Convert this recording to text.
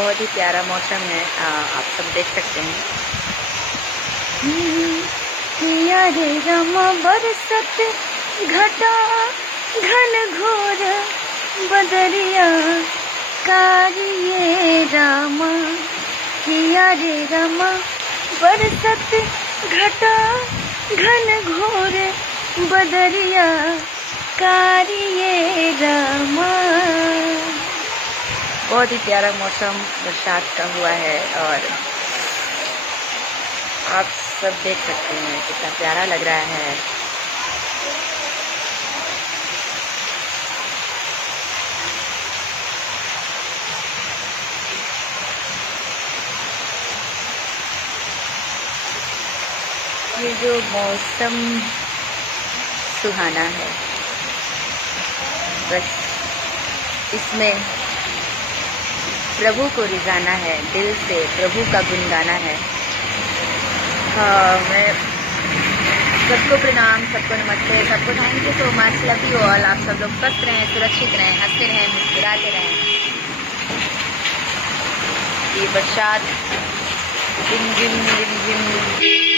बहुत ही प्यारा मौसम है, आप सब देख सकते हैं। पिया रे रमा बरसत घटा घन घोर बदरिया कारिये रामा। पिया रे रमा बरसत घटा घन घोर बदरिया कारिये रामा। बहुत ही प्यारा मौसम बरसात का हुआ है और आप सब देख सकते हैं कितना प्यारा लग रहा है। ये जो मौसम सुहाना है, बस इसमें प्रभु को रिझाना है, दिल से प्रभु का गुण गाना है। मैं सबको प्रणाम, सबको नमस्ते, सबको thank you so much, love you all. आप सब लोग स्वस्थ रहें, सुरक्षित रहें, हंसते रहें, मुस्कुराते रहें। ये बरसात रिम रिम रिम रिम